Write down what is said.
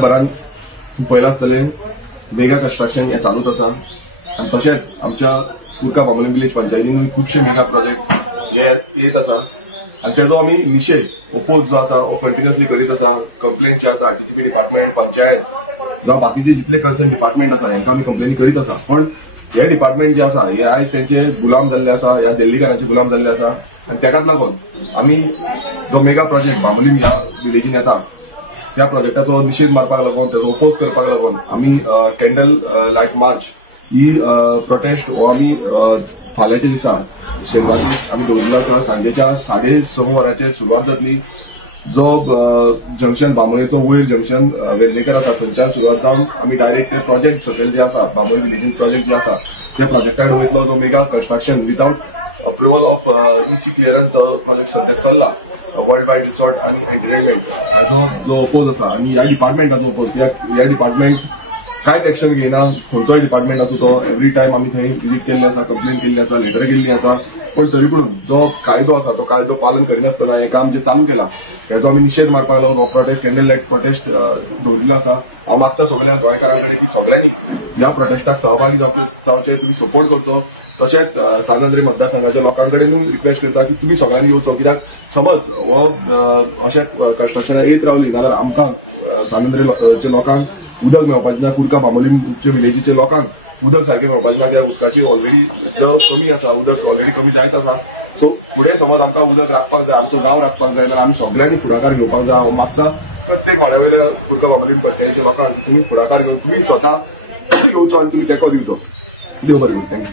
बरान पळयला आसतलें mega construction हे चालूच आसा आनी तशेंच आमच्या कुर्का बांबोलीम विलेज पंचायतीनूय खुबशे मेगा प्रोजेक्ट हे येत आसा आनी तेजो आमी निशेध ओपोज जो आसा हो कंटिन्युअसली करीत आसा। कंप्लेन जे आसा टीसीपी डिपार्टमेंट पंचायत जावं बाकीचे जितले कन्सर्न डिपार्टमेंट आसा हेंकां आमी कंप्लेनी करीत आसा। पण हे डिपार्टमेंट जे आसा हे आयज तेंचे गुलाम जाल्ले आसा, ह्या दिल्लीकारांचे गुलाम जाल्ले आसा आनी तेकाच लागून आमी जो मेगा प्रोजेक्ट बांबोलीम ह्या विलेजीन येता त्या प्रोजेक्टाचो निषेध मारपाक लागून तेजो ओपोज करपाक लागून आमी कॅन्डल लायट मार्च ही प्रोटेस्ट हो आमी फाल्यांच्या दिसा शेनवारी आमी दवरिल्लो आसा। सांजेच्या 6:30 वरांचेर सुरवात जातली। जो जंक्शन बांबोळेचो वयर जंक्शन वेर्णेकर आसा थंयच्यान सुरवात जावन आमी डायरेक्ट ते प्रोजेक्ट सकयल जे आसा बांबोळी विलेजीन प्रोजेक्ट जे आसा त्या प्रोजेक्टाक वयतलो। जो mega construction without approval of EC clearance project सध्या चल्ला वर्ल्ड वायड रिसॉर्ट आणि एंटरटेनमेंट जो ओपोज आसा आनी ह्या डिपार्टमेंटाचो ओपोज ह्या डिपार्टमेंट कांयच एक्शन घेयना। खंयचोय डिपार्टमेंट आसूं तो एवरी टायम आमी थंय विजीट केल्ली आसा, कंप्लेन केल्ली आसा, लेटर केल्ली आसा, पण तरी पूण जो कायदो आसा तो कायदो पालन करिनासतना हें काम जे चालू केलां हेजो आमी निशेध मारपाक लागून हो प्रोटेस्ट कॅन्डल लायट प्रोटेस्ट दवरिल्लो आसा। हांव मागता सगळ्या गोंयकारां कडेन की सगळ्यांनी ह्या प्रोटेस्टाक सहभागी जावचे, तुम्ही सपोर्ट करचो। तशेंच सानंद्री मतदारसंघाच्या लोकांकडेनूय रिक्वेस्ट करता की तुम्ही सगळ्यांनी येवचो, कित्याक समज हो अशें कन्स्ट्रक्शनाक येत रावली जाल्यार आमकां सानंद्रीच्या लोकांक उदक मेळपाचें ना, कुर्का बांबोलीमच्या विलेजीच्या लोकांक उदक सारकें मेळपाचें ना। त्या उदकाची ऑलरेडी जो कमी आसा, उदक ऑलरेडी कमी जायत आसा। सो फुडें समज आमकां उदक राखपाक जाय, आमचो गांव राखपाक जाय जाल्यार आमी सगळ्यांनी फुडाकार घेवपाक जाय। हांव मागता प्रत्येक वाड्यावयल्या कुर्का बांबोलीम पंचायतीच्या लोकांक तुम्ही फुडाकार घेवन तुम्ही स्वता येवचो आनी तुम्ही तेंको दिवचो। देव बरें करूं। थँक्यू।